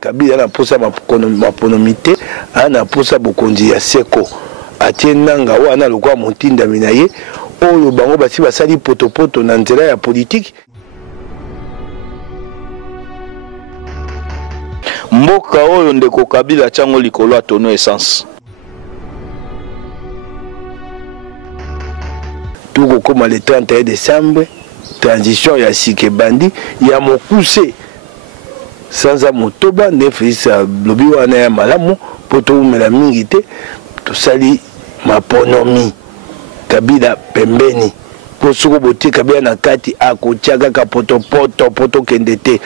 Kabila na posa maponomité ana posa bokonzi ya seko atie nanga wana lokwa motinda minaye oyo bango basi basali potopoto na nzela ya politique. Mboka oyo ndeko Kabila chango likolo atono essence. Tout comme le 31 décembre, transition ya Sike Bandi, ya mokuse sans amotoba ne fisa lobi wana ya malamu poto umela mingi te to sali maponomi Kabila pembeni po soko bote Kabila na kati akotiaka ka poto kende te.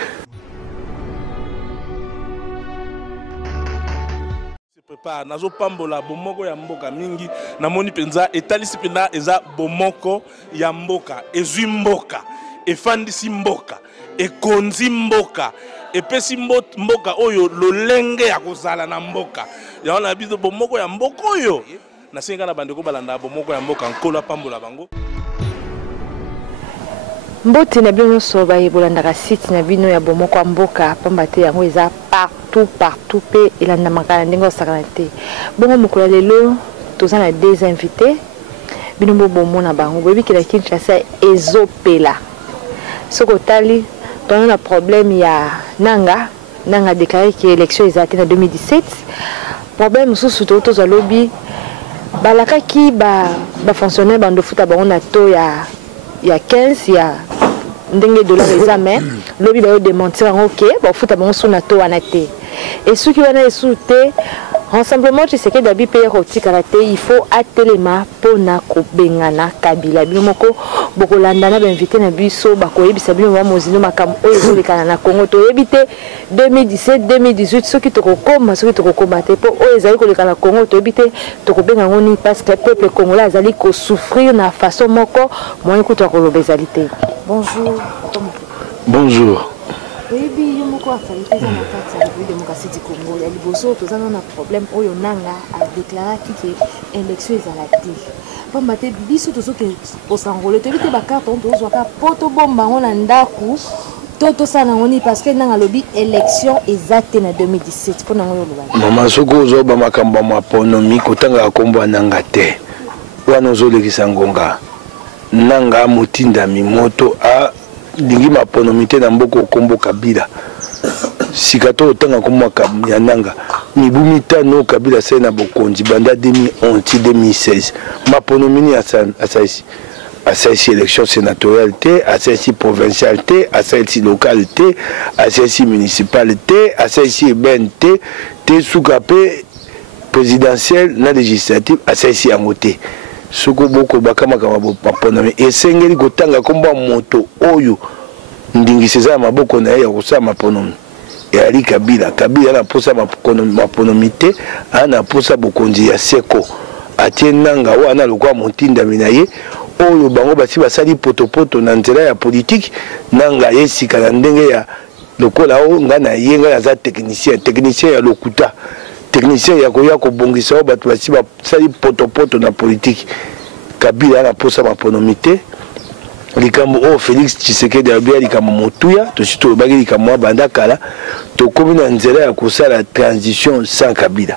Nazo pambola bomoko ya mboka mingi namoni penza etalisi pena eza bomoko ya mboka ezwi mboka efandisi mboka ekonzi mboka epesi mboka oyo lolenge ya kozala na mboka yaona bizo bomoko ya mboka oyo nasenga na bandeko balanda bomoko ya mboka nkolo pambola bango. Mbote na bino so ba yebolanda site na bino ya bomoko ya mboka pambate yango eza partout pe elanda makana ndenge osakana te. Bongo mokolo lelo tozana des invités bino bomona bango boyebi ke la Kinshasa ezopela soko tali dans un problème ya nanga déclaré que l'élection est en 2017 problème sous to lobby balaka ki ba fonctionnaire bando futa ba on a to ya 15 ya ndenge dollar examen lobby ba démentir OK ba futa ba on so na to wana te et ceux qui wana esute rassemblement tu sais que d'abi payer roti karaté il faut atelema pona ko bengana Kabila bino moko boko landana ba invité na biso ba ko yebisa bino wa mozino makam oyo zolikana na Congo to yebite 2017 2018 ceux qui to kokoma te po oyo ezali ko likana Congo to yebite to ko benga ngoni parce que peuple congolais azali ko souffrir na façon moko moyen ko to ko lobezalité. Bonjour. Oui, yo moko afali pesa na kati ya République démocratique du Congo ya liboso tozana na problème oyo nanga a déclaré que élection ezalaki pamba te biso tozoke osangolo tebite ba carte on tozwaka poto bomba ngona ndaku toto sana ngoni parce que nanga lobi élection ezate na 2017 pona ngoyo loba mama soko zo ba makambo maponomi kotanga kombo nanga te wana ozolekisa ngonga nanga motinda mimoto a dingi maponomité na mboko kombo Kabila sikato otanga komwa yananga mibumi tano Kabila sai na bokonzi banda 2011 2016 maponomini asaisi élection sénatoriale te asaisi provinciale te asaisi locale te asaisi municipale te asaisi urbaine te suka pe présidentielle na législative asaisi yango te soko boko bakamaka maponomi esengeli kotanga komba moto oyo ndingi seza maboko na ya kusama maponomi ali Kabila na posa maponomi te ana posa bokonzi ya seko atie nanga wana lokwa motinda minaye oyo bango basi basali potopoto na nzela ya politique nanga yesika na ndenge ya lokola o ngana yenga ya za technicien ya lokuta technicien ya koya ko bongisa bato basi basali potopoto na politique. Kabila na posa maponomi te likambo o Félix Tshisekedi abia likambo motuya to sito bagi likambo banda kala to komi na nzela ya kosala transition sans Kabila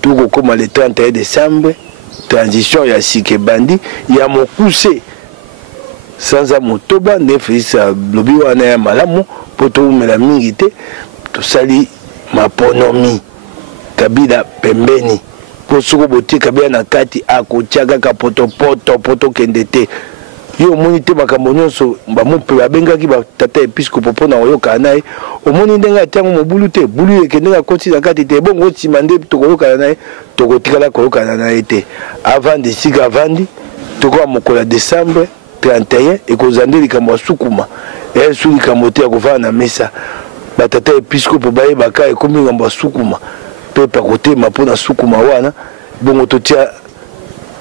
tout comme le 31 décembre transition ya Sike Bandi ya mokuse sans amotoba ne fisa lobi wana ya malamu poto umela mingi te to sali maponomi Kabila pembeni po soko bote Kabila na kati akotiaka ka poto kende te yo moni te makambo nyonso bamope babengaki batata episcopo mpona koyoka naye omoni ndenge atiango mobulu te bulu ekendenge akoti na kati te bongo nsima nde tokoyokana naye tokotikala koyokana naye te avandi esika avandi tokoya mokolo ya décembre 31 ekozande likambo ya sukuma esu likambo te ya kovanda na mesa batata episcopo bayebaka ekomi likambo ya sukuma mpe pakotema mpona sukuma wana bongo totia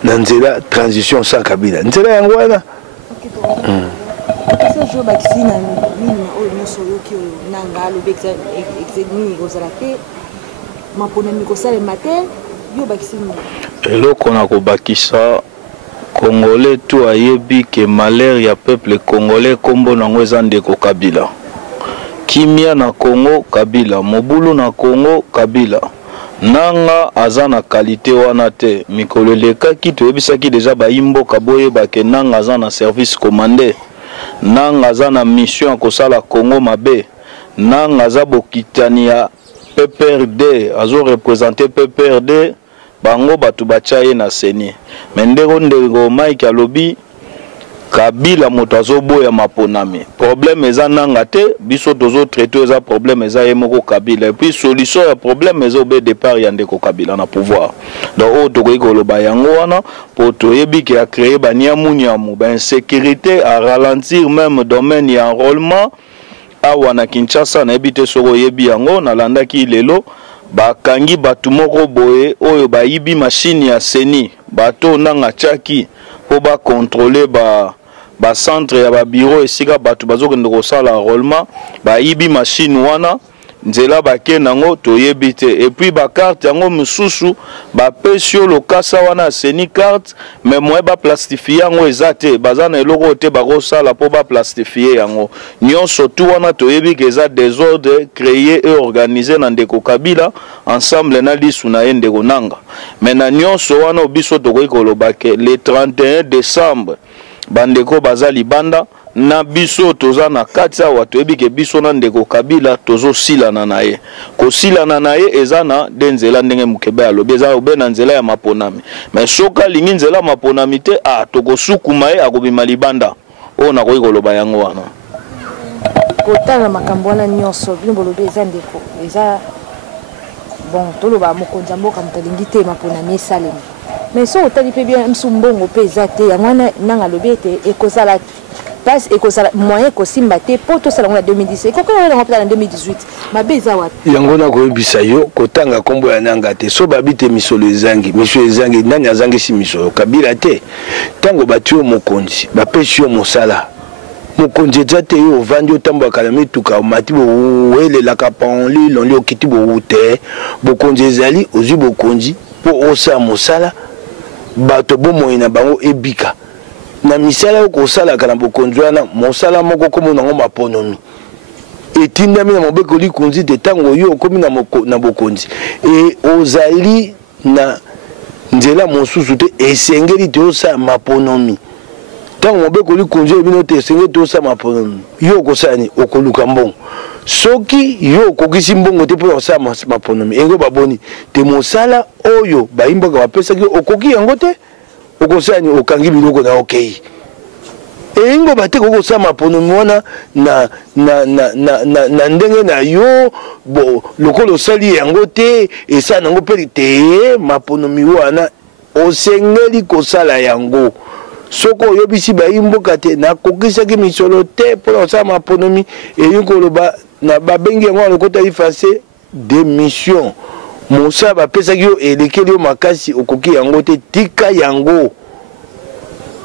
na nzela transition sans Kabila nzela yango wana ce jour bakisi na mini oyo nyonso yoki oyo nanga alobi exegni kozala te maponomi kosalema te yo bakisi eloko na kobakisa Congolais tout ayebi que malheur ya peuple congolais kombo nango eza ndeko Kabila kimia na Congo Kabila, mobulu na Congo Kabila. Nanga aza na qualité wana te mikolo lekaki toyebisaki deja bayimbo kaboye bake nanga aza na service commandé, nanga aza na mission ya kosala Congo mabe, nanga aza bokitani ya PPRD azo représenter PPRD bango batu bachaye na seni mendeko ndeko Mike alobi Kabila moto azoboya maponami problème eza nanga te biso tozo traiter eza problème eza yemoko Kabila et puis solution ya problème eza obe départ ya ndeko Kabila na pouvoir donc o tokoki koloba yango wana po toyebi ke a créer baniamunyamu ba insécurité à ralentir même domaine ya enrôlement awa na Kinshasa na ebite soko yebi yango na landaki lelo bakangi batu moko boye oyo bayibi machine ya seni bato nanga chaki po ba contrôler ba centre ya ba bureau esika batu bazokende kosala enrôlement bayibi machine wana nzela bake nango toyebi te et puis ba carte yango mususu ba pesio lokasa wana seni carte mais moi ba plastifier yango ezate bazana eloko te bakosala po ba plastifier yango nyonso tu wana toyebi ke eza désordre créé et organisé na ndeko Kabila ensemble na lisu na ndeko nanga mais na nyonso wana obiso tokoki koloba ke le 31 décembre bandeko bazali banda na biso toza na kati awa toyebi ke biso na ndeko Kabila tozo silana na ye ko silana na ye eza na denzela ndenge mukebe alobi eza obe na nzela ya maponami mais soka lingi nzela maponami te tokosukuma ye akobima libanda o na koyi koloba yango wana kotala makambo wana nyonso bino bolobi eza ndeko eza bon toloba mokonzi mboka mutalingi te maponami esalemi mais so otali pe bien msumbongo pe eza te yango wana nanga lobi ete ekozala passe ekozala moyen kosimba te po tosala ngo na 2017 kokola yango na 2018 mabe eza wapi yango na koyebisa yo kotanga kombo ya nanga te so babite misolo ezangi nani azangisi misolo Kabila te tango batio mokonzi bapesi yo mosala mokonzi eza te yo ovandi otambwaka na mituka omati bowelelaka panli lonli okiti bowu te bokonzi ezali ozwi bokonzi po osala mosala bato bomoi na bango ebika na misala yo kosalaka na bokonzi wana mosala moko komo nango maponomi etindami na mobeko likonzi te tango yo okomi na bokonzi e ozali na nzela mosusu te esengeli te osala maponomi tango mobeko likonzi ebino te esengeli te osala maponomi yo okosala ni okoluka mbongo soki yo okokisi mbongo te mpo osala maponomi engo baboni te mosala oyo bayimbaka bapesaki okoki yango te okosala ni okangi biloko na okei engo bate kokosala maponomi wana na ndenge na yo bo lokolo osali yango te esala nango mpe te maponomi wana osengeli kosala yango soko oyebisi bayimboka te nakokisaki misolo te mpona kosala maponomi eyi koloba na babengi yango alokota ifase démission mosala bapesaki yo elekeli yo makasi okoki yango te tika yango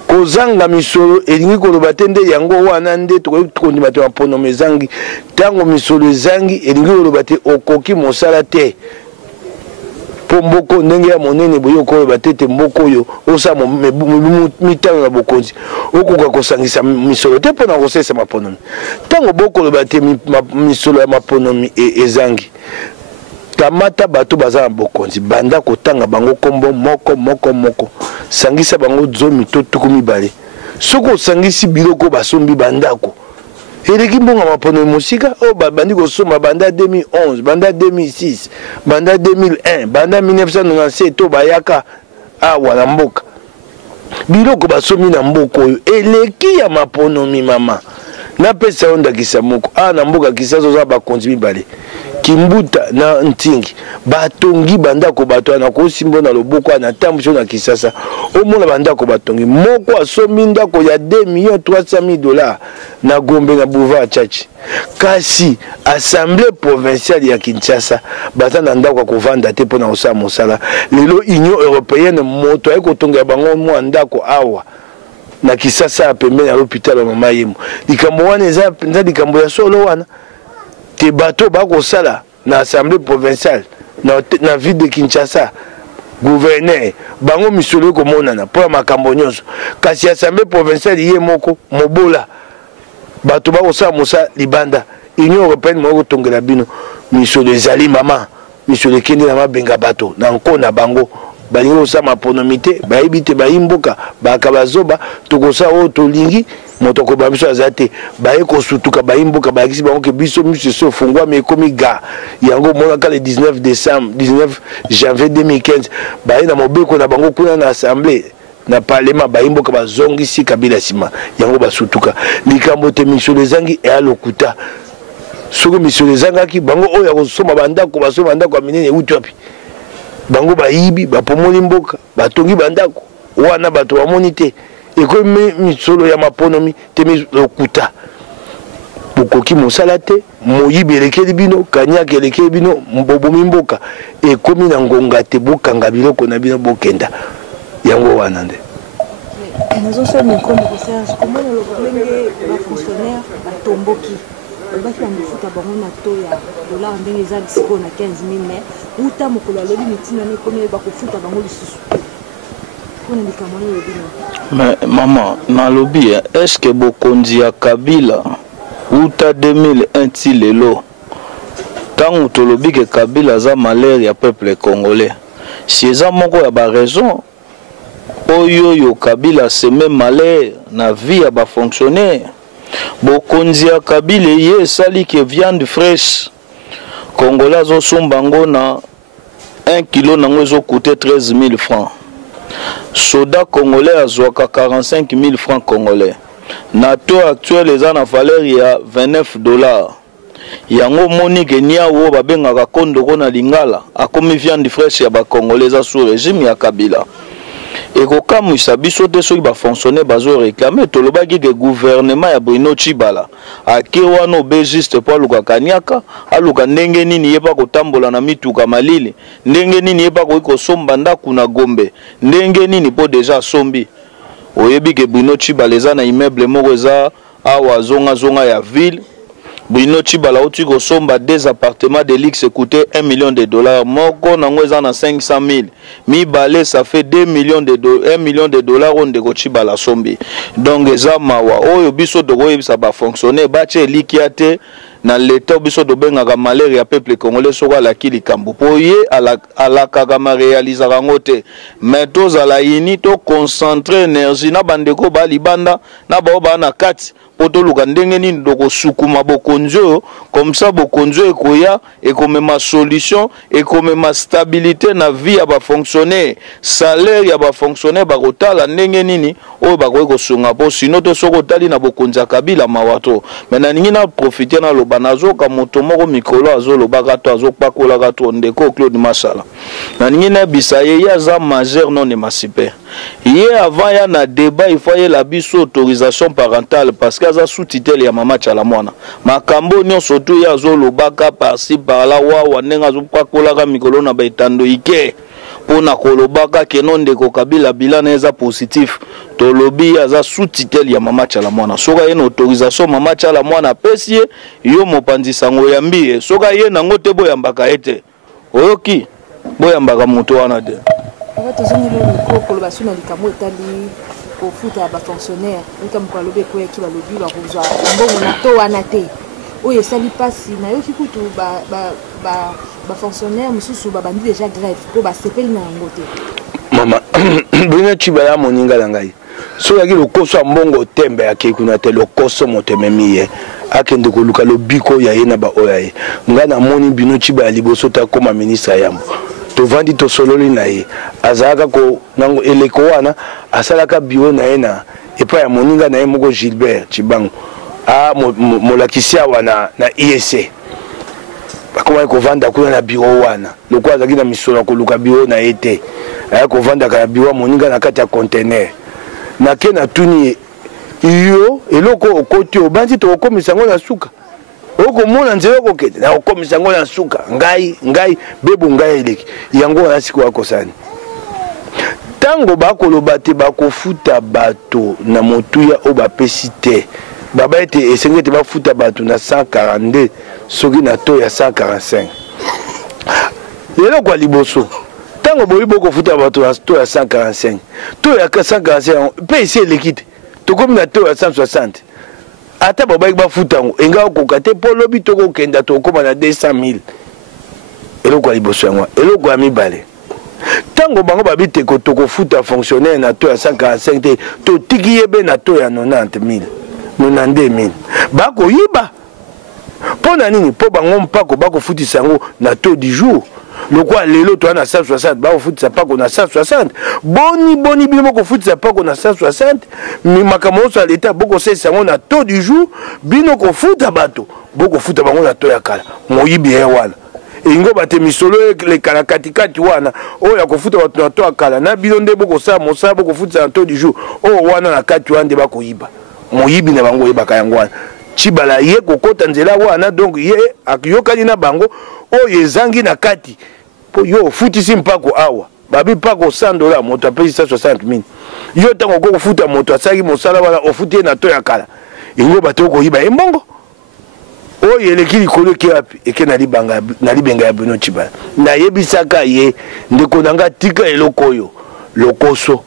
kozanga misolo elingi koloba te nde yango wana nde tokoki kondima te maponomi ezangi ntango misolo ezangi elingi koloba te okoki mosala te po mboko ndenge ya monene boye okoloba te mboko oyo osala mitano na bokonzi okoka kosangisa misolo te mpona kosalisa maponomi ntango bokoloba te misolo ya maponomi ezangi kamata bato baza na bokonzi banda kotanga bango kombo moko sangisa bango zomi to tuku mibale soko osangisi biloko basombi bandako eleki mbongo maponomi mosika oyo babandi kosomba banda 2011 banda 2006 banda 2001 banda 1997 to bayaka awa na mboka biloko basombi na mboka oyo eleki ya maponomi mama napesa yo ndakisa moko na mboka Kinshasa oza bakonzi mibale Kimbuta na Ntingi batongi bandako bato wana kosimbo na loboko na tambuso na Kinshasa omona bandako batongi moko asombi ndako ya 2,300,000 na Gombe na Boulevard Chachi kasi assemblée provinciale ya Kinshasa bata na ndako kovanda te pona osala mosala lelo Union européenne moto ay kotonga bango mwa ndako awa na Kinshasa pembeni ya l'hôpital mama yemo likambo wana eza likambo ya solo wana te bato bakosala na assemblée provinciale na ville de Kinshasa gouverneur bango misolo komonana mpo makambo nyonso kasi assemblée provinciale ye moko mobola bato bakosala mosala libanda Union européenne moko tongela bino misolo ezali mama misolo ekende na mabenga bato na nkona bango balingi kosala maponomi te bayebi te bayimboka baka bazoba tokosa oyo tolingi moto akoyeba biso aza te baye kosutuka bayimboka bayakisi bango ke biso miso esi ofungwami ekomi ga yango monaka le 19 janvier 2015 baye na mobeko na bango kuna na assemblée na parlement bayimboka bazongisi Kabila nsima yango basutuka likambo te misolo ezangi eya lokuta soki misolo ezangaki bango oyo akosomba bandako basomba bandako ya minene euti wapi bango bayibi bapomoli mboka batongi bandako wana bato bamoni te ekomi misolo ya maponomi te lokuta bokoki mosala te moyibi elekeli bino kanyaka elekeli bino mbobomi mboka ekomi na ngonga te bokanga biloko na bino bokenda yango wana nde nazosala nkombo koserge komona lolenge bafonctionnaire batomboki baki bangofuta bango na to ya dollar ndenge eza sikoyo na 15 000 mais uta mokolo alobi mitina na ekomi bakofuta bango lisusu mpona likambo na lobi mais mama nalobi est-ce que bokonzi ya Kabila uta 2001 ti lelo ntango tolobi ke Kabila aza malheur ya peuple congolais si eza moko ya baraison oyo Kabila seme malheur na vie ya bafonctionnaire bokonzi ya Kabila ye esali ke viande fraîche congolais azosomba yango na 1 kilo nango ezocoûte 13 000 francs soda congolais azwaka 45 000 francs congolais na taux actuel eza na valeur ya 29 $. Yango monique niawo babengaka kondoko na lingala akomi viande fraîche ya bacongolais eza sous régime ya Kabila ekokamwisa biso te soki bafonctionnaire bazo réclamer tolobaki ke gouvernement ya Bruno Tshibala ake wana obe juste po aluka kaniaka aluka ndenge nini ye pa kotambola na mituka malili ndenge nini ye pa kosomba ndako na Gombe ndenge nini po deja sombi oyebi ke Bruno Tshibala eza na immeuble moko eza awa zonga ya ville Bruno Tshibala oti kosomba 2 appartements de luxe coûtaient $1 million moko nango eza na 500 000 mibale ça fait $1 million onde ko Tshibala sombi donc eza mawa oyo biso tokoyebisa ba fonctionner bache likia te na l'état biso dobengaka malheur ya peuple congolais soko alaki likambo po ye alakaka ma réalisaka ngo te mais tozala yini to concentrer énergie na bandeko ba libanda na bao ba na kati poto luka ndenge nini doko sukuma bokonzo comme ça bokonzo ekoya ekomema solution ekomema stabilité na vie ya ba fonctionnaire salaire ya ba fonctionnaire bakotala ndenge nini oyo bakoyi kosunga po sino to soko tali na bokonza Kabila mawato mais na ningi na profiter na loba nazoka moto moko mikolo azolobaka to azopakolaka to ndeko Claude Masala na ningi na bisa ye aza majeur non émancipé ye avant ya na débat il faut y la biso autorisation parentale parce que aza sous tutelle ya mama Tchala mwana makambo nyonso to ya azolobaka par-ci par-là wa ndenga azopakolaka mikolo na baitando ike pona kolobaka keno ndeko Kabila bilana eza positif tolobi aza sous tutelle ya mama Tchala mwana soka ye na autorisation mama Tchala mwana pesi yo mopanzi sango yambi soka ye nango te boyambaka ete oyoki boyambaka moto wana te tozongi le micro kolobation na likambo etali kofuta ba fonctionnaire likambo kalobe ko yaki balobi bakozwa mbongo na to wana te oyo esali pasi na yoki kutu ba fonctionnaire mususu babandi déjà grève po basepeli na yango te mama Bruno Tshibala moninga na ngai so yaki lokoso mbongo tembe yake kuna te lokoso motememiye akende koluka lobiko ya ye na ba oyaye nga na moni Bruno Tshibala liboso ta koma ministre yambo tovandi to sololi na ye azalaka ko nango eleko wana asalaka bureau na ye na epa ya moninga na ye moko Gilbert Chibango molakisi awa na IEC bakoma kovanda kuna na bureau wana loko azalaki na misolo koluka bureau na ye te aya kovandaka na bureau moninga na kati ya conteneur nake na tuni yo eloko okoti obandi tokokomisa ngo na suka okomona nzela kokete na okomisa ngo na suka ngai bebo ngai eleki yango wana siko akosani tango bakoloba te bakofuta bato na motuya o bapesi te baba ete esengete bafuta bato na 142 soki na to ya 145 lelo kwa liboso tango boyi bokofuta bato na to ya 145 to ya 145 pe esi eleki te tokomi na to ya 160 ata babaki bafuta ngo enga okoka te mpo lobi tokokenda tokóma na 200 000 eloko ya liboso yango eloko ya mibale ntango bango babi te tokofuta fonctionnaire na to ya 145 te totiki ye be na to ya 90 000 92 000 bakoyiba mpo na nini mpo bango mpako bakofutisa yango na to du jour lokwa lelo to na 160 bakofutisa mpako na 160 boni bino bakofutisa mpako na 160 mi makambo nyonso ya leta bokosalisa yango na to du jour bino kofuta bato bokofuta bango na to ya kala moyibi ye wana ingo bate misolo lekala katikati wana oyo akofuta bato na to ya kala na bino nde bokosala mosala bokofutisa na to du jour oyo wana na kati wana nde bakoyiba moyibi na bango oyebaka yango wana Chibala ye kokota nzela wana donc ye akiyokani na bango oyo ezangi na kati po yo futisi mpako awa babi pako $100 moto apesi 60 000 yo tango ko futa moto asaki mosala wana ofuti na to ya kala ingo bato ko yiba embongo oyo eleki likolo ki api eke na libenga ya Bruno Chibala na yebisaka ye ndeko nanga tika eloko oyo lokoso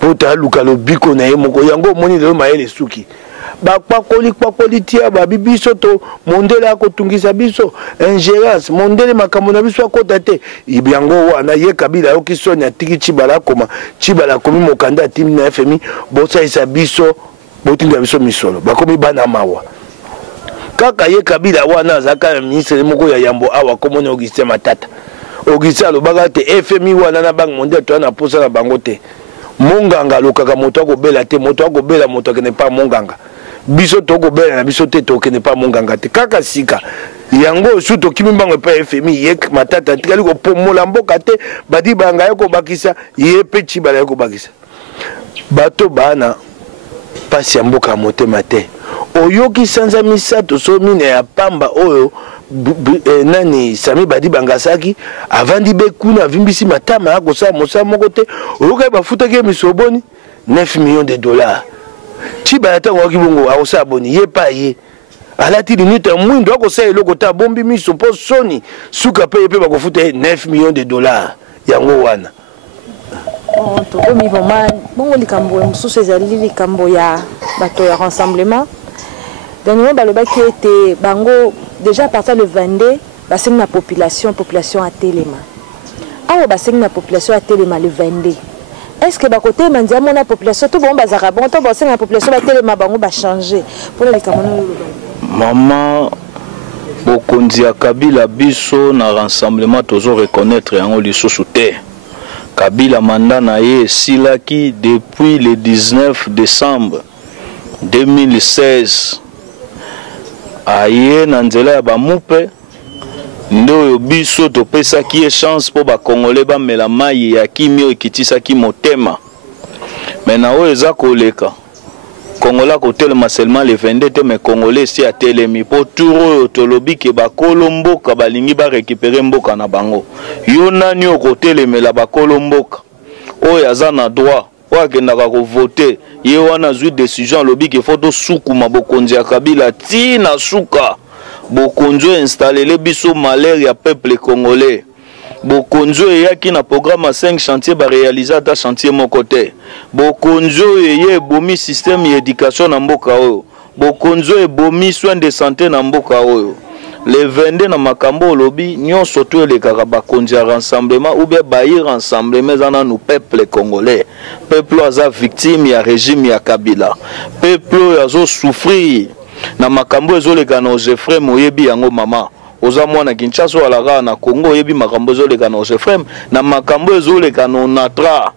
pota luka lobiko na ye moko yango moni lelo mayele suki bakpakoli tia babi biso to mondele akotungisa biso ingérence mondele makambo na biso akota te ibyango wana ye Kabila yoki Sonia tiki Chibala koma Chibala komi mokanda tim na FMI bosaisa biso botinda biso misolo bakomi bana mawa kaka ye Kabila wana azaka ministre moko ya yambo awa komona Augustin Matata Augustin alobaka te FMI wana na banque mondiale to na posa na bango te monganga lokaka moto akobela te moto akobela moto akene pa monganga biso toko bela na biso te tokene pa monganga te kaka sika yango su tokimi bango pa FMI ye Matata tikali ko pomola mboka te badi banga yako bakisa ye pe Chibala yako bakisa bato bana pasi ya mboka motema te oyoki sanza misato so mine ya pamba oyo nani Sami Badi Bangasaki avandi be kuna vimbisi matama yako sa mosa moko te oyoka bafuta ke misoboni $9 millions Chibala tango kibongo akosa boni ye pa ye alati limite mwindo akosa eloko ta bombi miso po soni suka pe pe bakofuta $9 millions yango wana to komi vraiment bongo likambo mususu ezali likambo ya bato ya rassemblement dernièrement balobaki ete bango déjà à partir le 22 basengi na population à Telema awa basengi na population à Telema le 22 est-ce que bakote mandia mona population to bon bazaka bon to basengi na population à Telema bango ba changer pour les kamano maman bokonzi ya Kabila biso na rassemblement tozo reconnaître yango lisusu te Kabila mandat na ye silaki depuis le 19 décembre 2016 aye na nzela ya bamupe ndo biso topesaki ye chance po bakongole bamela mai ya kimio ekitisaki motema mais na oyo eza koleka kongola kotelema seulement le 22 te mais congolais si atelemi po tour oyo tolobi ke bakolo mboka balingi barécupérer mboka na bango yo nani okotelemela bakolo mboka oyo aza na droit oyo akendaka kovote ye wana zwi décision lobi ke foto sukuma bokonzi ya Kabila ti na suka bokonzi installele biso malheur ya peuple congolais bokonzi eyaki na programme 5 chantier ba réaliser ata chantier moko te bokonzi ye bomi système ya éducation na mboka oyo bokonzi ebomi soin de santé na mboka oyo le 22 na makambo lobi nyonso to elekaka bakonzi ya rassemblement ou bien bayi rassemblement zana nous peuple congolais peuple aza victime ya régime ya Kabila peuple azo souffrir na makambo ezoleka na Jeffrey moyebi yango mama oza mwana Kinshasa alaka na Congo oyebi makambo ezoleka na Jeffrey na makambo ezoleka na Onatra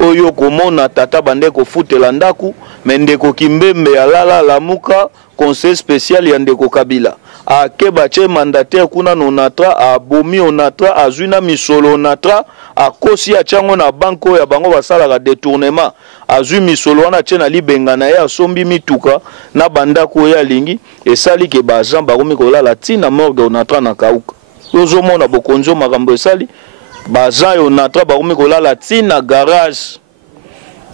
oyo komona tata bande ko futela ndaku mendeko kimbembe ya lala lamuka conseil spécial ya ndeko Kabila akeba che mandataire kuna na Onatra abomi Onatra azwina misolo Onatra akosi achango na banko ya bango basalaka détournement azwi misolo wana che na libenga na ye asombi mituka na bandako ya lingi esali ke bajan bakomi kolala tina morgue Onatra na kauka ozomona bokonzo makambo esali bajan Onatra bakomi kolala tina garage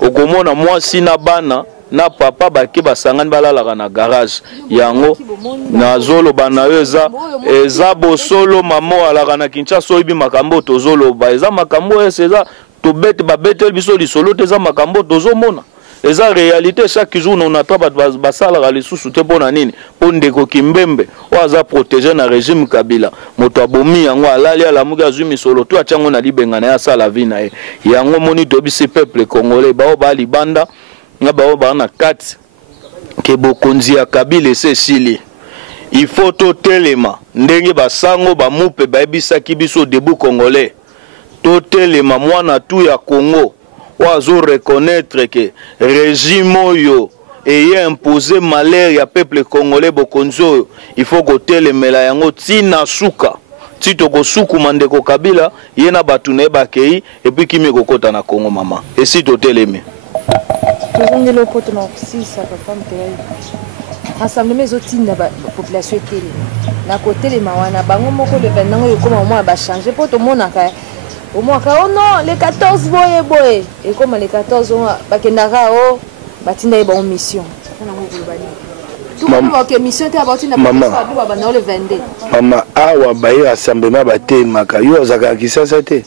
okomona mwasi na bana na papa baki basangani balalaka na garage yango na zolo banayo eza bosolo mamo alaka na Kinshasa oyibi makambo tozoloba eza makambo eza tobete babete biso lisolo te eza makambo tozomona eza réalité chaque jour on attend basala les sous te pona nini po ndeko Kimbembe o aza protéger na régime Kabila moto abomi yango alali ala muga zumi solo to achango na libengana ya sala vie na ye yango moni to bisi peuple congolais bao ba libanda nga bao ba na kati ke bokonzi ya Kabila esili il faut to telema ndenge basango ba mupe ba ebisaki biso debout congolais to telema mwana tu ya Congo oazo reconnaître que régime oyo ayant imposé malheur ya peuple congolais bokonzo il faut que telemela yango tina suka tito ko suku mandeko Kabila yena batune bakei et puis kimi kokota na Congo mama et si to teleme tozongi le poto na office papa mtei rassemblement ezotinda population etele na kotelema wana bango moko le 20 nango yokoma mwa ba changer po tomonaka au moins oh non les 14 boye et comme les 14 on bakendaka o batinda ba mission tout comme que mission te abati na ba na le 22 mama awa baye rassemblement batemaka yo azaka kisasa te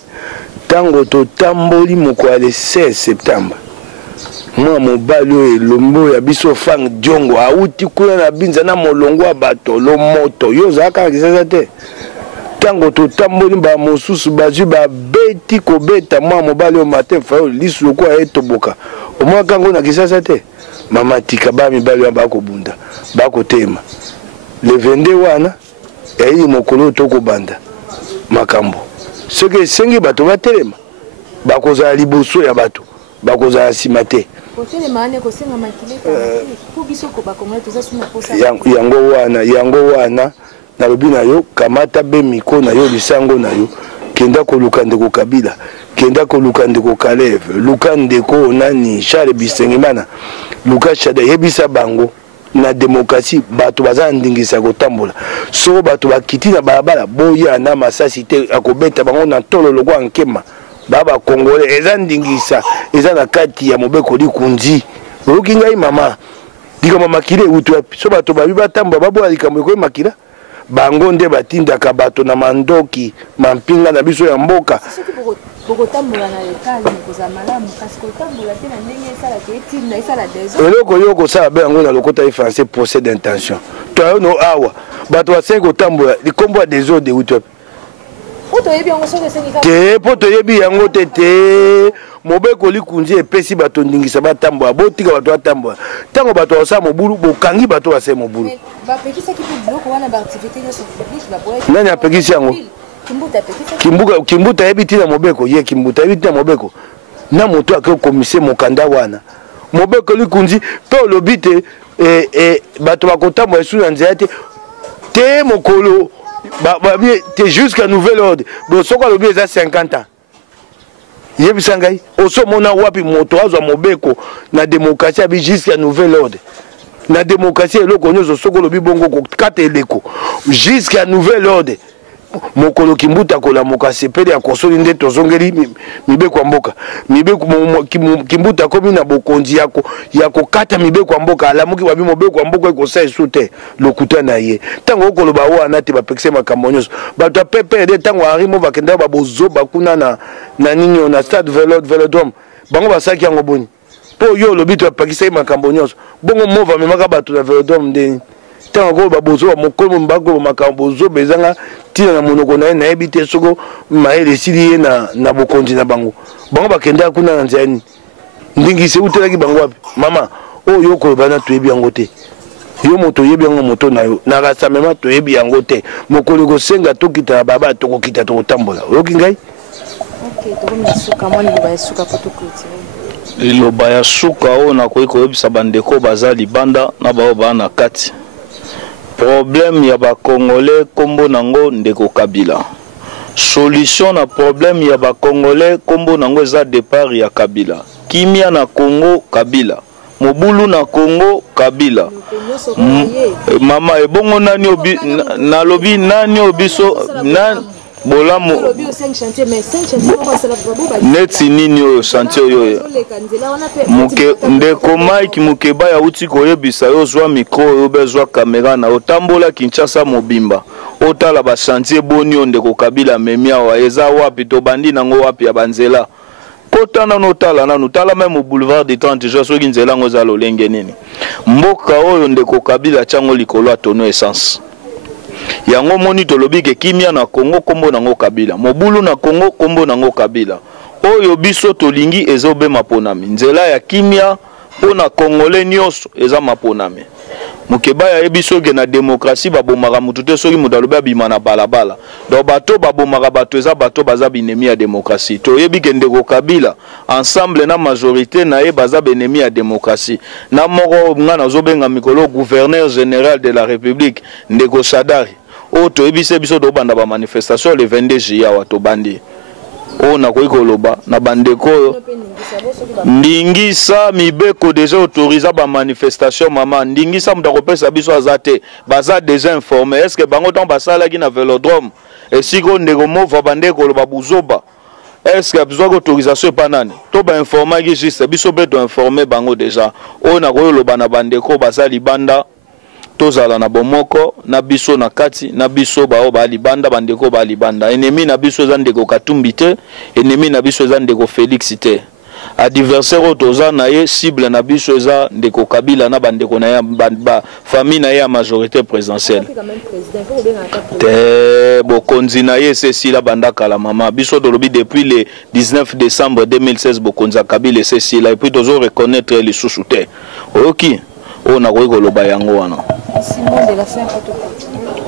tango to tamboli moko le 16 septembre moi mobali oyo elombo ya biso fang diongo auti kuna na binza na molongo ya bato lo moto yo ozalaka kisasa te tango to tamboli ba mosusu bazwi ba beti ko beta moi mobali o matin fa lisu ko etoboka o moi kango na kisasa te mama tika ba mibali ya bako bunda bako tema le 22 wana eyi mokolo to ko banda makambo soki sengi bato batelema bakozala liboso ya bato bakozala nsima te yango wana nalobi na yo kamata be miko na yo lisango na yo kenda koluka ndeko Kabila kenda koluka ndeko Kaleve luka ndeko nani Charles Bisengimana luka Shada yebisa bango na démocratie bato baza ndingisa kotambola so bato bakiti na balabala boya na masasi te akobeta bango na tolo lokwa nkema baba Congolais eza ndingisa eza na kati ya mobeko likunzi oki ngai mama dika mama kile utu so bato babi batambola babo likambo ko makila bango nde batindaka bato na mandoki mampinga na biso ya mboka eloko yo kosala be yango na lokota ye français procès d'intention to no awa bato basengi kotambola likombo ya désordre utu te po toyebi yango te mobeko likunzi epesi bato ndingisa batambola botika bato batambola ntango bato basala mobulu bokangi bato basala mobulu nani apekisi yango Kimbuta yebi tina mobeko ye Kimbuta yebi tina mobeko na moto akokomise mokanda wana mobeko likunzi pe olobi te bato bakotambola esu na nzela te mokolo te jusqu'à nouvel ordre bosoko alobi eza 50 ans yebisa ngai osomona wapi moto azwa mobeko na démocratie abi jusqu'à nouvel ordre na démocratie eloko nyonso soko olobi bongo kokata eleko jusqu'à nouvel ordre mokolo Kimbuta kola mokasepeli ya kosoli nde tozongeli mibeko ya mboka mibeko Kimbuta komi na bokonzi ya kokata mibeko ya mboka alamuki babi mobeko ya mboka ekosa esu te lokuta na ye ntango okoloba wana te bapekise makambo nyonso bato ya PPRD ntango arimo bakenda babozoba kuna na nini na stade Velodrome bango basaki yango boni po yo olobi to bapekise makambo nyonso bongo mova memaka bato na Velodrome ndeni tango ko babozo mokolo mbako makambo bozo bezanga tina na monoko na na ebite soko maele sili na bokonzi na bango bakenda kuna na nzani ndingise utelaki bango wapi mama yo ko bana to yebi yango te yo moto yebi yango moto na yo na rassemblement to yebi yango te mokolo ko senga to kita baba to ko kita to tambola oki ngai okay to ko suka moni ba suka poto kuti iloba ya suka o na ko yebisa bandeko baza libanda na bao bana kati problème ya ba Congolais kombo nango ndeko Kabila solution na problème ya ba Congolais kombo nango eza départ ya Kabila kimia na Congo Kabila mobulu na Congo Kabila mama ebongo nani obi na lobi nani obiso nani bolamu neti nini oyo chantier oyo muke ndeko Mike mukeba ya uti koyebisa yo zwa micro yo bezwa kamera na otambola Kinshasa mobimba otala ba chantier boni ndeko Kabila memia wa eza wapi to bandi nango wapi ya banzela Kota nano tala nano tala même au boulevard des 30 jours soki nzela ngo za lolenge nini. Mboka oyo ndeko Kabila chango likolo atono essence. Yango moni tolobi ke kimia na Congo kombo nango Kabila. Mobulu na Congo kombo nango Kabila. Oyo biso tolingi ezobe maponami. Nzela ya kimia pona Congolais nyonso eza maponami. Mukeba ya biso ke na démocratie babomaka mutu te soki mutu alobi abima na balabala. Donc bato babomaka bato eza bato baza binemi ya démocratie. Toyebi ke ndeko Kabila ensemble na majorité na ye baza benemi ya démocratie. Na moko ngana zobenga mikolo gouverneur général de la République ndeko Sadari. O toyebi se biso do banda ba manifestation le 22 juillet wa to bandi. O na koyi koloba na bandeko ndingisa mibeko déjà autorisé ba manifestation mama ndingisa muta kopesa biso azate baza déjà informé est-ce que bango tant basala ki na vélodrome et si ko ndeko mova bandeko lo babuzoba est-ce que besoin d'autorisation pas nani to ba informer ki juste biso beto informer bango déjà o na koyi loba na bandeko basali banda tozala na bomoko na biso na kati na biso bao ba libanda bandeko ba libanda ennemi na biso za ndeko Katumbi te ennemi na biso za ndeko Félix te adversaire toza na ye cible na biso za ndeko Kabila na bandeko na ya ba famille na ya majorité présidentielle te bokonzi na ye c'est si la banda kala mama biso dolobi depuis le 19 décembre 2016 bokonza Kabila c'est si la et puis tozo reconnaître les sous-soutés oki on a koyi koloba yango wana Simon de la Sainte.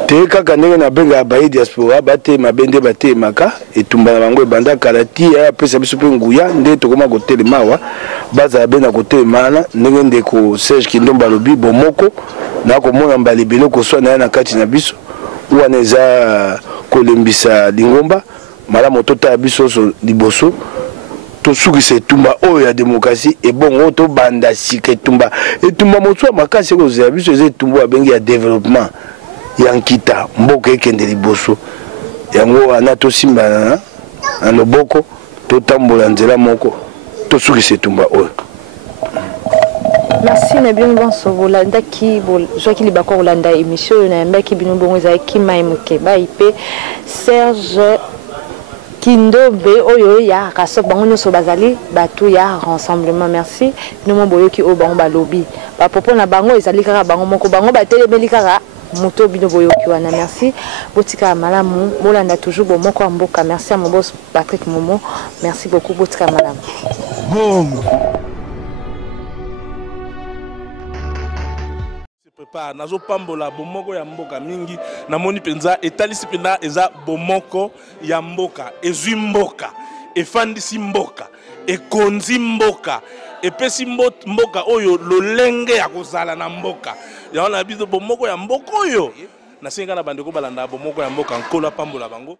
Te kaka ndenge na benga ba diaspora bate mabende bate maka etumba na bango banda kalati ya pesa biso pe nguya nde tokoma kotelema mawa baza bena kotelema na ndenge ndeko Serge Kindomba lobi bomoko na komona mbali biloko so na kati na biso wana eza kolembisa lingomba mala motota ya biso so liboso to sukisa etumba oyo ya démocratie et bon to banda sika etumba moto makasi ko za biso eza etumba bengi ya développement ya nkita mboka ekende liboso yango ana to simba na loboko to tambola nzela moko to sukisa etumba oyo. Merci na bien bon sovola ndaki bol joki libako Rolanda émission na mbaki bino bongo za Kimai Mukeba IP Serge Kindombe oyo ya kasok bango nyoso bazali batu ya rassemblement merci nous boyoki o bango balobi ba popo na bango ezali kaka bango moko bango batelemeli kaka moto bino boyoki wana merci botika malamu bolanda toujours bon moko mboka merci à mon boss Patrick Momo merci beaucoup botika malamu prépare nazo pambola bomoko ya mboka mingi namoni penza etalisi pena eza bomoko ya mboka ezwi mboka efandisi mboka ekonzi mboka epesi mboka oyo lolenge ya kozala na mboka ya wana biso bomoko ya mboka oyo nasenga na bandeko balanda bomoko ya mboka nkolo pambola bango.